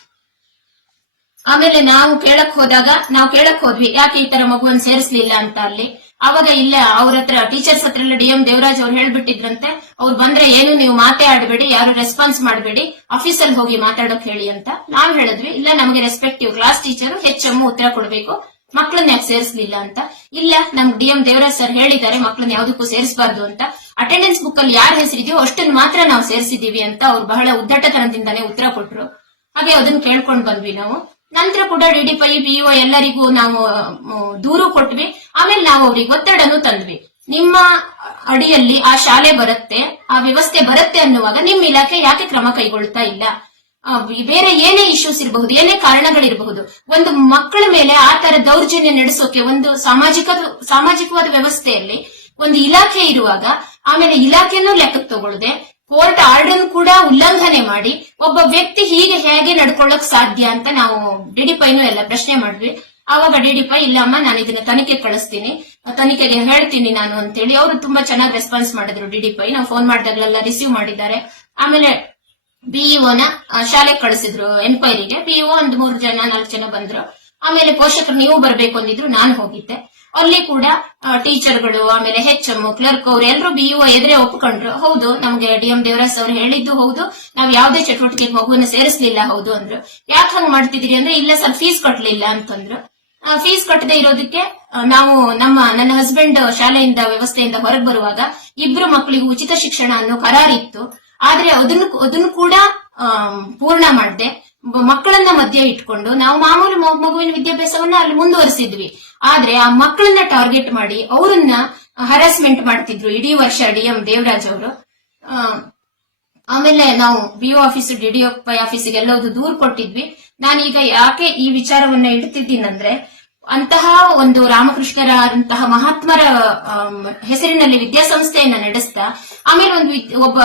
ಆಮೇಲೆ ನಾವು ಕೇಳಕ್ ಹೋದಾಗ, ನಾವು ಕೇಳಕ್ ಹೋದ್ವಿ, ಯಾಕೆ ಈ ತರ ಮಗುವನ್ನ ಸೇರಿಸ್ಲಿಲ್ಲ ಅಂತ ಅಲ್ಲಿ? ಅವಾಗ ಇಲ್ಲ ಅವ್ರ ಹತ್ರ, ಟೀಚರ್ಸ್ ಹತ್ರ ಎಲ್ಲ ಡಿ ಎಂ ದೇವರಾಜ್ ಅವ್ರು ಹೇಳ್ಬಿಟ್ಟಿದ್ರಂತೆ, ಅವ್ರು ಬಂದ್ರೆ ಏನು ನೀವು ಮಾತೇ ಆಡ್ಬೇಡಿ, ಯಾರು ರೆಸ್ಪಾನ್ಸ್ ಮಾಡಬೇಡಿ ಆಫೀಸಲ್ಲಿ ಹೋಗಿ ಮಾತಾಡೋಕ್ ಹೇಳಿ ಅಂತ ನಾವ್ ಹೇಳಿದ್ವಿ. ಇಲ್ಲ, ನಮಗೆ ರೆಸ್ಪೆಕ್ಟಿವ್ ಕ್ಲಾಸ್ ಟೀಚರ್ ಹೆಚ್ಚಮ್ಮ ಉತ್ತರ ಕೊಡ್ಬೇಕು ಮಕ್ಕಳನ್ನ ಯಾಕೆ ಸೇರಿಸ್ಲಿಲ್ಲ ಅಂತ? ಇಲ್ಲ, ನಮ್ ಡಿ ಎಂ ದೇವರಾಜ್ ಸರ್ ಹೇಳಿದ್ದಾರೆ ಮಕ್ಕಳನ್ನ ಯಾವ್ದಕ್ಕೂ ಸೇರಿಸಬಾರ್ದು ಅಂತ. ಅಟೆಂಡೆನ್ಸ್ ಬುಕ್ ಅಲ್ಲಿ ಯಾರು ಹೆಸರಿದೆಯೋ ಅಷ್ಟನ್ನು ಮಾತ್ರ ನಾವು ಸೇರಿಸಿದೀವಿ ಅಂತ ಅವ್ರು ಬಹಳ ಉದ್ದಟತನದಿಂದಾನೇ ಉತ್ತರ ಕೊಟ್ರು. ಹಾಗೆ ಅದನ್ನ ಕೇಳ್ಕೊಂಡ್ ಬಂದ್ವಿ ನಾವು. ನಂತರ ಕೂಡ ಡಿ ಪೈ ಪಿಒ ಎಲ್ಲರಿಗೂ ನಾವು ದೂರು ಕೊಟ್ವಿ. ಆಮೇಲೆ ನಾವು ಅವ್ರಿಗೆ ಒತ್ತಡನು ತಂದ್ವಿ. ನಿಮ್ಮ ಅಡಿಯಲ್ಲಿ ಆ ಶಾಲೆ ಬರುತ್ತೆ, ಆ ವ್ಯವಸ್ಥೆ ಬರುತ್ತೆ ಅನ್ನುವಾಗ ನಿಮ್ಮ ಇಲಾಖೆ ಯಾಕೆ ಕ್ರಮ ಕೈಗೊಳ್ತಾ ಇಲ್ಲ? ಬೇರೆ ಏನೇ ಇಶ್ಯೂಸ್ ಇರಬಹುದು, ಏನೇ ಕಾರಣಗಳಿರಬಹುದು, ಒಂದು ಮಕ್ಕಳ ಮೇಲೆ ಆ ತರ ದೌರ್ಜನ್ಯ ನಡೆಸೋಕೆ, ಒಂದು ಸಾಮಾಜಿಕ, ಸಾಮಾಜಿಕವಾದ ವ್ಯವಸ್ಥೆಯಲ್ಲಿ ಒಂದು ಇಲಾಖೆ ಇರುವಾಗ, ಆಮೇಲೆ ಇಲಾಖೆನೂ ಲೆಕ್ಕಕ್ಕೆ ತಗೊಳ್ಳದೆ ಕೋರ್ಟ್ ಆರ್ಡರ್ ಕೂಡ ಉಲ್ಲಂಘನೆ ಮಾಡಿ ಒಬ್ಬ ವ್ಯಕ್ತಿ ಹೀಗೆ ಹೇಗೆ ನಡ್ಕೊಳ್ಳಕ್ ಸಾಧ್ಯ ಅಂತ ನಾವು ಡಿಡಿಪೈನು ಎಲ್ಲ ಪ್ರಶ್ನೆ ಮಾಡಿದ್ವಿ. ಆವಾಗ ಡಿಡಿಪೈ ಇಲ್ಲಮ್ಮ ನಾನು ಇದನ್ನ ತನಿಖೆ ಕಳಿಸ್ತೀನಿ. ತನಿಖೆಗೆ ಹೇಳ್ತೀನಿ ನಾನು ಅಂತೇಳಿ ಅವರು ತುಂಬಾ ಚೆನ್ನಾಗಿ ರೆಸ್ಪಾನ್ಸ್ ಮಾಡಿದ್ರು ಡಿಡಿಪೈ ನಾವು ಫೋನ್ ಮಾಡಿದಾಗಲೆಲ್ಲ ರಿಸೀವ್ ಮಾಡಿದ್ದಾರೆ. ಆಮೇಲೆ ಬಿಇಒನ ಶಾಲೆಗೆ ಕಳಿಸಿದ್ರು ಎನ್ಕ್ವೈರಿಗೆ ಬಿಇಒ ಒಂದ್ ಮೂರು ಜನ, ನಾಲ್ಕು ಜನ ಬಂದ್ರು. ಆಮೇಲೆ ಪೋಷಕರು, ನೀವು ಬರ್ಬೇಕು ಅಂದಿದ್ರು, ನಾನು ಹೋಗಿದ್ದೆ. ಅಲ್ಲಿ ಕೂಡ ಟೀಚರ್ಗಳು, ಆಮೇಲೆ ಹೆಚ್ ಎಂ ಕ್ಲರ್ಕ್ ಅವ್ರು ಎಲ್ಲರೂ ಬಿಇಒ ಎದುರೇ ಒಪ್ಕೊಂಡ್ರು. ಹೌದು, ನಮ್ಗೆ ಡಿ ಎಂ ದೇವರಾಜ್ ಅವ್ರು ಹೇಳಿದ್ದು ಹೌದು. ನಾವ್ ಯಾವ್ದೇ ಚಟುವಟಿಕೆಗೆ ಮಗುವನ್ನ ಸೇರಿಸ್ಲಿಲ್ಲ ಹೌದು ಅಂದ್ರು. ಯಾಕೆ ಹಂಗ್ ಮಾಡ್ತಿದ್ರಿ ಅಂದ್ರೆ, ಇಲ್ಲ ಸರ್ ಫೀಸ್ ಕಟ್ಲಿಲ್ಲ ಅಂತಂದ್ರು. ಫೀಸ್ ಕಟ್ಟದೆ ಇರೋದಕ್ಕೆ ನಾವು ನಮ್ಮ, ನನ್ನ ಹಸ್ಬೆಂಡ್ ಶಾಲೆಯಿಂದ, ವ್ಯವಸ್ಥೆಯಿಂದ ಹೊರಗೆ ಬರುವಾಗ ಇಬ್ರು ಮಕ್ಕಳಿಗೂ ಉಚಿತ ಶಿಕ್ಷಣ ಅನ್ನೋ ಕರಾರಿತ್ತು ಆದ್ರೆ ಅದನ್ನು ಅದನ್ನು ಕೂಡ ಪೂರ್ಣ ಮಾಡದೆ. ಮಕ್ಕಳನ್ನ ಮಧ್ಯೆ ಇಟ್ಕೊಂಡು ನಾವು ಮಾಮೂಲಿ ಮಗುವಿನ ವಿದ್ಯಾಭ್ಯಾಸವನ್ನ ಅಲ್ಲಿ ಮುಂದುವರಿಸಿದ್ವಿ. ಆದ್ರೆ ಆ ಮಕ್ಕಳನ್ನ ಟಾರ್ಗೆಟ್ ಮಾಡಿ ಅವರನ್ನ ಹರಾಸ್ಮೆಂಟ್ ಮಾಡ್ತಿದ್ರು ಇಡೀ ವರ್ಷ ಡಿ ಎಂ ದೇವರಾಜ್ ಅವರು. ಆಮೇಲೆ ನಾವು ಬಿಒ ಆಫೀಸ್ ಡಿಡಿಒ ಪೈ ಆಫೀಸಿಗೆ ಎಲ್ಲೋದು ದೂರ್ ಕೊಟ್ಟಿದ್ವಿ. ನಾನೀಗ ಯಾಕೆ ಈ ವಿಚಾರವನ್ನ ಇಡ್ತಿದ್ದೀನಂದ್ರೆ ಅಂತಹ ಒಂದು ರಾಮಕೃಷ್ಣರ ಅಂತಹ ಮಹಾತ್ಮರ ಹೆಸರಿನಲ್ಲಿ ವಿದ್ಯಾಸಂಸ್ಥೆಯನ್ನ ನಡೆಸ್ತಾ, ಆಮೇಲೆ ಒಂದು ಒಬ್ಬ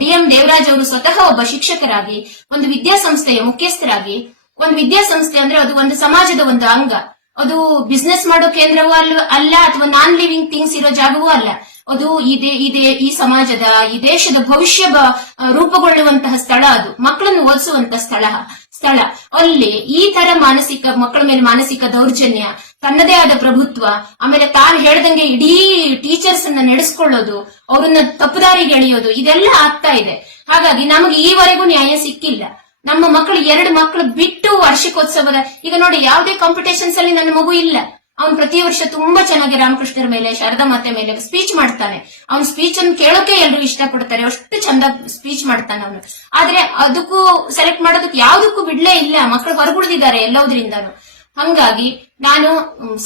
ಡಿ ಎಂ ದೇವರಾಜ್ ಅವರು ಸ್ವತಃ ಒಬ್ಬ ಶಿಕ್ಷಕರಾಗಿ, ಒಂದು ವಿದ್ಯಾಸಂಸ್ಥೆಯ ಮುಖ್ಯಸ್ಥರಾಗಿ, ಒಂದು ವಿದ್ಯಾಸಂಸ್ಥೆ ಅಂದ್ರೆ ಅದು ಒಂದು ಸಮಾಜದ ಒಂದು ಅಂಗ. ಅದು ಬಿಸ್ನೆಸ್ ಮಾಡೋ ಕೇಂದ್ರವೂ ಅಲ್ಲ ಅಲ್ಲ, ಅಥವಾ ನಾನ್ ಲಿವಿಂಗ್ ಥಿಂಗ್ಸ್ ಇರೋ ಜಾಗವೂ ಅಲ್ಲ. ಅದು ಇದೇ ಇದೇ, ಈ ಸಮಾಜದ, ಈ ದೇಶದ ಭವಿಷ್ಯ ರೂಪುಗೊಳ್ಳುವಂತಹ ಸ್ಥಳ ಅದು. ಮಕ್ಕಳನ್ನು ಓದಿಸುವಂತಹ ಸ್ಥಳ ಸ್ಥಳ. ಅಲ್ಲಿ ಈ ತರ ಮಾನಸಿಕ, ಮಕ್ಕಳ ಮೇಲೆ ಮಾನಸಿಕ ದೌರ್ಜನ್ಯ, ತನ್ನದೇ ಆದ ಪ್ರಭುತ್ವ, ಆಮೇಲೆ ತಾನು ಹೇಳ್ದಂಗೆ ಇಡೀ ಟೀಚರ್ಸ್ ಅನ್ನ ನಡೆಸ್ಕೊಳ್ಳೋದು, ಅವ್ರನ್ನ ತಪ್ಪುದಾರಿಗೆ ಎಳೆಯೋದು, ಇದೆಲ್ಲ ಆಗ್ತಾ ಇದೆ. ಹಾಗಾಗಿ ನಮಗೆ ಈವರೆಗೂ ನ್ಯಾಯ ಸಿಕ್ಕಿಲ್ಲ. ನಮ್ಮ ಮಕ್ಕಳು ಎರಡು ಮಕ್ಕಳು ಬಿಟ್ಟು ವಾರ್ಷಿಕೋತ್ಸವದ, ಈಗ ನೋಡಿ ಯಾವುದೇ ಕಾಂಪಿಟೇಷನ್ಸ್ ಅಲ್ಲಿ ನನ್ನ ಮಗು ಇಲ್ಲ. ಅವನು ಪ್ರತಿ ವರ್ಷ ತುಂಬಾ ಚೆನ್ನಾಗಿ ರಾಮಕೃಷ್ಣರ ಮೇಲೆ, ಶಾರದಾ ಮಾತೆ ಮೇಲೆ ಸ್ಪೀಚ್ ಮಾಡ್ತಾನೆ. ಅವ್ನ್ ಸ್ಪೀಚ್ ಅನ್ನು ಕೇಳೋಕೆ ಎಲ್ರು ಇಷ್ಟ ಪಡ್ತಾರೆ ಅಷ್ಟು ಚಂದ ಸ್ಪೀಚ್ ಮಾಡ್ತಾನೆ ಅವನು. ಆದ್ರೆ ಅದಕ್ಕೂ ಸೆಲೆಕ್ಟ್ ಮಾಡೋದಕ್ಕೆ ಯಾವ್ದಕ್ಕೂ ಬಿಡ್ಲೇ ಇಲ್ಲ, ಮಕ್ಕಳು ಹೊರಗುಳಿದಿದ್ದಾರೆ ಎಲ್ಲೋದ್ರಿಂದ ಹಂಗಾಗಿ ನಾನು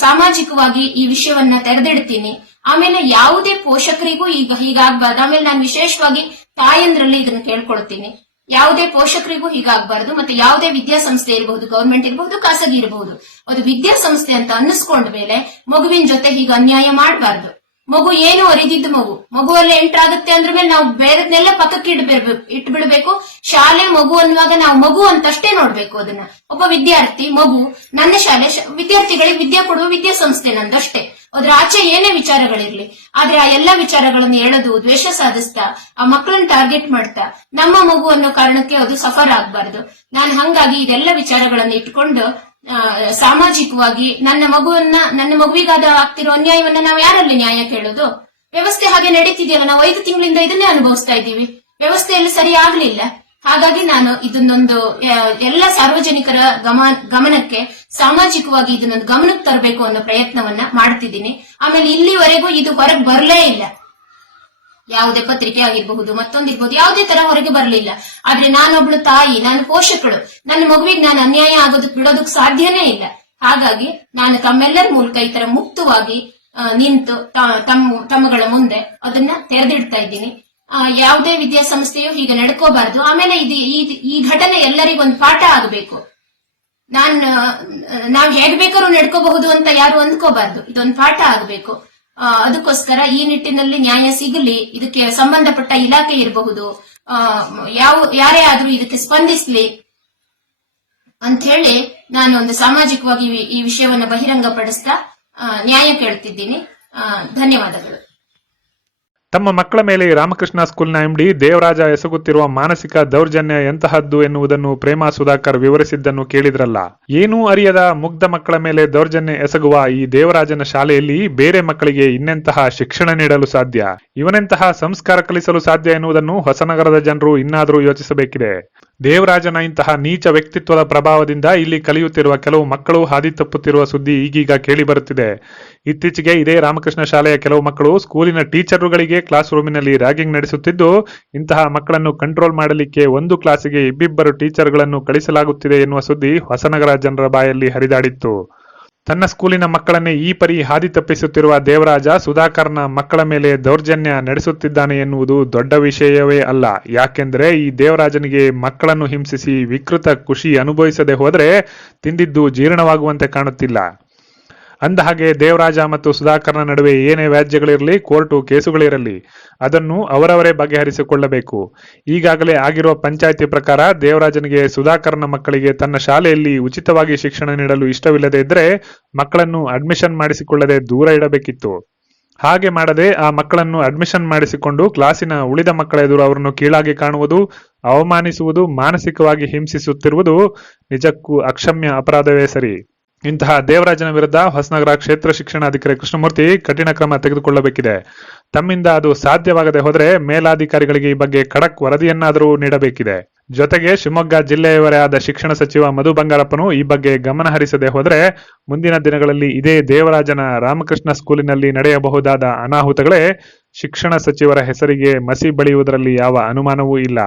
ಸಾಮಾಜಿಕವಾಗಿ ಈ ವಿಷಯವನ್ನ ತೆರೆದಿಡ್ತೀನಿ. ಆಮೇಲೆ ಯಾವುದೇ ಪೋಷಕರಿಗೂ ಈಗ ಹೀಗಾಗ್ಬಾರ್ದು. ಆಮೇಲೆ ನಾನು ವಿಶೇಷವಾಗಿ ತಾಯಂದ್ರಲ್ಲಿ ಇದನ್ನ ಕೇಳ್ಕೊಳ್ತೀನಿ. ಯಾವುದೇ ಪೋಷಕರಿಗೂ ಹೀಗಾಗಬಾರದು, ಮತ್ತೆ ಯಾವುದೇ ವಿದ್ಯಾಸಂಸ್ಥೆ ಇರಬಹುದು ಗವರ್ಮೆಂಟ್ ಇರಬಹುದು, ಖಾಸಗಿ ಇರಬಹುದು. ಅದು ವಿದ್ಯಾಸಂಸ್ಥೆ ಅಂತ ಅನ್ನಿಸ್ಕೊಂಡ ಮೇಲೆ ಮಗುವಿನ ಜೊತೆ ಹೀಗೆ ಅನ್ಯಾಯ ಮಾಡಬಾರ್ದು. ಮಗು ಏನು ಅರಿದಿದ್ದು ಮಗು. ಮಗುವಲ್ಲಿ ಎಂಟರ್ ಆಗುತ್ತೆ ಅಂದ್ರ ಮೇಲೆ ನಾವು ಬೇರೆದ್ನೆಲ್ಲ ಪಕ್ಕಕ್ಕೆ ಇಡ್ಬೇಕು ಇಟ್ಬಿಡ್ಬೇಕು. ಶಾಲೆ ಮಗು ಅನ್ನುವಾಗ ನಾವು ಮಗು ಅಂತಷ್ಟೇ ನೋಡ್ಬೇಕು ಅದನ್ನ. ಒಬ್ಬ ವಿದ್ಯಾರ್ಥಿ, ಮಗು, ನನ್ನ ಶಾಲೆ ವಿದ್ಯಾರ್ಥಿಗಳಿಗೆ ವಿದ್ಯಾ ಕೊಡುವ ವಿದ್ಯಾಸಂಸ್ಥೆ ನಂದಷ್ಟೇ. ಅದ್ರ ಆಚೆ ಏನೇ ವಿಚಾರಗಳಿರ್ಲಿ, ಆದ್ರೆ ಆ ಎಲ್ಲಾ ವಿಚಾರಗಳನ್ನು ಹೇಳೋದು ದ್ವೇಷ ಸಾಧಿಸ್ತಾ, ಆ ಮಕ್ಕಳನ್ನ ಟಾರ್ಗೆಟ್ ಮಾಡ್ತಾ. ನಮ್ಮ ಮಗು ಅನ್ನೋ ಕಾರಣಕ್ಕೆ ಅದು ಸಫರ್ ಆಗ್ಬಾರ್ದು. ನಾನು ಹಂಗಾಗಿ ಇದೆಲ್ಲ ವಿಚಾರಗಳನ್ನು ಇಟ್ಕೊಂಡು ಸಾಮಾಜಿಕವಾಗಿ ನನ್ನ ಮಗುವನ್ನ, ನನ್ನ ಮಗುವಿಗಾದ ಆಗ್ತಿರೋ ಅನ್ಯಾಯವನ್ನ ನಾವು ಯಾರಲ್ಲಿ ನ್ಯಾಯ ಕೇಳೋದು? ವ್ಯವಸ್ಥೆ ಹಾಗೆ ನಡೀತಿದೆಯಲ್ಲ, ನಾವು ಐದು ತಿಂಗಳಿಂದ ಇದನ್ನೇ ಅನುಭವಿಸ್ತಾ ಇದ್ದೀವಿ. ವ್ಯವಸ್ಥೆಯಲ್ಲಿ ಸರಿ ಆಗ್ಲಿಲ್ಲ. ಹಾಗಾಗಿ ನಾನು ಇದನ್ನೊಂದು ಎಲ್ಲ ಸಾರ್ವಜನಿಕರ ಗಮ, ಗಮನಕ್ಕೆ ಸಾಮಾಜಿಕವಾಗಿ ಇದನ್ನೊಂದು ಗಮನಕ್ಕೆ ತರಬೇಕು ಅನ್ನೋ ಪ್ರಯತ್ನವನ್ನ ಮಾಡ್ತಿದ್ದೀನಿ. ಆಮೇಲೆ ಇಲ್ಲಿವರೆಗೂ ಇದು ಹೊರಗೆ ಬರಲೇ ಇಲ್ಲ. ಯಾವುದೇ ಪತ್ರಿಕೆ ಆಗಿರಬಹುದು ಮತ್ತೊಂದಿರ್ಬಹುದು ಯಾವುದೇ ತರ ಹೊರಗೆ ಬರಲಿಲ್ಲ. ಆದ್ರೆ ನಾನೊಬ್ಳು ತಾಯಿ, ನಾನು ಪೋಷಕಳು. ನನ್ನ ಮಗುವಿಗೆ ನಾನು ಅನ್ಯಾಯ ಆಗೋದಕ್ ಬಿಡೋದಕ್ಕೆ ಸಾಧ್ಯನೇ ಇಲ್ಲ. ಹಾಗಾಗಿ ನಾನು ತಮ್ಮೆಲ್ಲರ ಮೂಲಕ ಈ ತರ ಮುಕ್ತವಾಗಿ ನಿಂತು ತಮ್ಮ, ತಮ್ಮಗಳ ಮುಂದೆ ಅದನ್ನ ತೆರೆದಿಡ್ತಾ ಇದ್ದೀನಿ. ಯಾವುದೇ ವಿದ್ಯಾಸಂಸ್ಥೆಯು ಹೀಗೆ ನಡ್ಕೋಬಾರ್ದು. ಆಮೇಲೆ ಇದು ಈ- ಘಟನೆ ಎಲ್ಲರಿಗೂ ಒಂದು ಪಾಠ ಆಗಬೇಕು. ನಾನ್ ನಾವ್ ಹೇಗ್ ಬೇಕಾದ್ರೂ ನಡ್ಕೋಬಹುದು ಅಂತ ಯಾರು ಅಂದ್ಕೋಬಾರ್ದು. ಇದೊಂದು ಪಾಠ ಆಗಬೇಕು. ಅದಕ್ಕೋಸ್ಕರ ಈ ನಿಟ್ಟಿನಲ್ಲಿ ನ್ಯಾಯ ಸಿಗಲಿ, ಇದಕ್ಕೆ ಸಂಬಂಧಪಟ್ಟ ಇಲಾಖೆ ಇರಬಹುದು. ಯಾವ, ಯಾರೇ ಆದ್ರೂ ಇದಕ್ಕೆ ಸ್ಪಂದಿಸ್ಲಿ ಅಂತ ಹೇಳಿ ನಾನು ಒಂದು ಸಾಮಾಜಿಕವಾಗಿ ಈ- ವಿಷಯವನ್ನು ಬಹಿರಂಗಪಡಿಸ್ತಾ ನ್ಯಾಯ ಕೇಳ್ತಿದ್ದೀನಿ. ಧನ್ಯವಾದಗಳು. ತಮ್ಮ ಮಕ್ಕಳ ಮೇಲೆ ರಾಮಕೃಷ್ಣ ಸ್ಕೂಲ್ನ ಎಂಡಿ ದೇವರಾಜ ಎಸಗುತ್ತಿರುವ ಮಾನಸಿಕ ದೌರ್ಜನ್ಯ ಎಂತಹದ್ದು ಎನ್ನುವುದನ್ನು ಪ್ರೇಮಾ ಸುಧಾಕರ್ ವಿವರಿಸಿದ್ದನ್ನು ಕೇಳಿದ್ರಲ್ಲ. ಏನೂ ಅರಿಯದ ಮುಗ್ಧ ಮಕ್ಕಳ ಮೇಲೆ ದೌರ್ಜನ್ಯ ಎಸಗುವ ಈ ದೇವರಾಜನ ಶಾಲೆಯಲ್ಲಿ ಬೇರೆ ಮಕ್ಕಳಿಗೆ ಇನ್ನೆಂತಹ ಶಿಕ್ಷಣ ನೀಡಲು ಸಾಧ್ಯ? ಇವನೆಂತಹ ಸಂಸ್ಕಾರ ಕಲಿಸಲು ಸಾಧ್ಯ ಎನ್ನುವುದನ್ನು ಹೊಸನಗರದ ಜನರು ಇನ್ನಾದರೂ ಯೋಚಿಸಬೇಕಿದೆ. ದೇವರಾಜನ ಇಂತಹ ನೀಚ ವ್ಯಕ್ತಿತ್ವದ ಪ್ರಭಾವದಿಂದ ಇಲ್ಲಿ ಕಲಿಯುತ್ತಿರುವ ಕೆಲವು ಮಕ್ಕಳು ಹಾದಿ ತಪ್ಪುತ್ತಿರುವ ಸುದ್ದಿ ಈಗೀಗ ಕೇಳಿ ಬರುತ್ತಿದೆ. ಇತ್ತೀಚೆಗೆ ಇದೇ ರಾಮಕೃಷ್ಣ ಶಾಲೆಯ ಕೆಲವು ಮಕ್ಕಳು ಸ್ಕೂಲಿನ ಟೀಚರುಗಳಿಗೆ ಕ್ಲಾಸ್ ರೂಮಿನಲ್ಲಿ ರ್ಯಾಗಿಂಗ್ ನಡೆಸುತ್ತಿದ್ದು, ಇಂತಹ ಮಕ್ಕಳನ್ನು ಕಂಟ್ರೋಲ್ ಮಾಡಲಿಕ್ಕೆ ಒಂದು ಕ್ಲಾಸಿಗೆ ಇಬ್ಬಿಬ್ಬರು ಟೀಚರ್ಗಳನ್ನು ಕಳಿಸಲಾಗುತ್ತಿದೆ ಎನ್ನುವ ಸುದ್ದಿ ಹೊಸನಗರ ಜನರ ಬಾಯಲ್ಲಿ ಹರಿದಾಡಿತ್ತು. ತನ್ನ ಸ್ಕೂಲಿನ ಮಕ್ಕಳನ್ನೇ ಈ ಪರಿ ಹಾದಿ ತಪ್ಪಿಸುತ್ತಿರುವ ದೇವರಾಜ ಸುಧಾಕರ್ನ ಮಕ್ಕಳ ಮೇಲೆ ದೌರ್ಜನ್ಯ ನಡೆಸುತ್ತಿದ್ದಾನೆ ಎನ್ನುವುದು ದೊಡ್ಡ ವಿಷಯವೇ ಅಲ್ಲ. ಯಾಕೆಂದರೆ ಈ ದೇವರಾಜನಿಗೆ ಮಕ್ಕಳನ್ನು ಹಿಂಸಿಸಿ ವಿಕೃತ ಖುಷಿ ಅನುಭವಿಸದೆ ಹೋದರೆ ತಿಂದಿದ್ದು ಜೀರ್ಣವಾಗುವಂತೆ ಕಾಣುತ್ತಿಲ್ಲ. ಅಂದಹಾಗೆ ದೇವರಾಜ ಮತ್ತು ಸುಧಾಕರ್ನ ನಡುವೆ ಏನೇ ವ್ಯಾಜ್ಯಗಳಿರಲಿ, ಕೋರ್ಟು ಕೇಸುಗಳಿರಲಿ, ಅದನ್ನು ಅವರವರೇ ಬಗೆಹರಿಸಿಕೊಳ್ಳಬೇಕು. ಈಗಾಗಲೇ ಆಗಿರುವ ಪಂಚಾಯಿತಿ ಪ್ರಕಾರ ದೇವರಾಜನಿಗೆ ಸುಧಾಕರ್ನ ಮಕ್ಕಳಿಗೆ ತನ್ನ ಶಾಲೆಯಲ್ಲಿ ಉಚಿತವಾಗಿ ಶಿಕ್ಷಣ ನೀಡಲು ಇಷ್ಟವಿಲ್ಲದೆ ಇದ್ದರೆ ಮಕ್ಕಳನ್ನು ಅಡ್ಮಿಷನ್ ಮಾಡಿಸಿಕೊಳ್ಳದೆ ದೂರ ಇಡಬೇಕಿತ್ತು. ಹಾಗೆ ಮಾಡದೆ ಆ ಮಕ್ಕಳನ್ನು ಅಡ್ಮಿಷನ್ ಮಾಡಿಸಿಕೊಂಡು ಕ್ಲಾಸಿನ ಉಳಿದ ಮಕ್ಕಳ ಎದುರು ಅವರನ್ನು ಕೀಳಾಗಿ ಕಾಣುವುದು, ಅವಮಾನಿಸುವುದು, ಮಾನಸಿಕವಾಗಿ ಹಿಂಸಿಸುತ್ತಿರುವುದು ನಿಜಕ್ಕೂ ಅಕ್ಷಮ್ಯ ಅಪರಾಧವೇ ಸರಿ. ಇಂತಹ ದೇವರಾಜನ ವಿರುದ್ಧ ಹೊಸನಗರ ಕ್ಷೇತ್ರ ಶಿಕ್ಷಣಾಧಿಕಾರಿ ಕೃಷ್ಣಮೂರ್ತಿ ಕಠಿಣ ಕ್ರಮ ತೆಗೆದುಕೊಳ್ಳಬೇಕಿದೆ. ತಮ್ಮಿಂದ ಅದು ಸಾಧ್ಯವಾಗದೆ ಹೋದರೆ ಮೇಲಾಧಿಕಾರಿಗಳಿಗೆ ಈ ಬಗ್ಗೆ ಖಡಕ್ ವರದಿಯನ್ನಾದರೂ ನೀಡಬೇಕಿದೆ. ಜೊತೆಗೆ ಶಿವಮೊಗ್ಗ ಜಿಲ್ಲೆಯವರೇ ಆದ ಶಿಕ್ಷಣ ಸಚಿವ ಮಧು ಬಂಗಾರಪ್ಪನು ಈ ಬಗ್ಗೆ ಗಮನ ಹರಿಸದೆ ಹೋದರೆ ಮುಂದಿನ ದಿನಗಳಲ್ಲಿ ಇದೇ ದೇವರಾಜನ ರಾಮಕೃಷ್ಣ ಸ್ಕೂಲಿನಲ್ಲಿ ನಡೆಯಬಹುದಾದ ಅನಾಹುತಗಳೇ ಶಿಕ್ಷಣ ಸಚಿವರ ಹೆಸರಿಗೆ ಮಸಿ ಬಳಿಯುವುದರಲ್ಲಿ ಯಾವ ಅನುಮಾನವೂ ಇಲ್ಲ.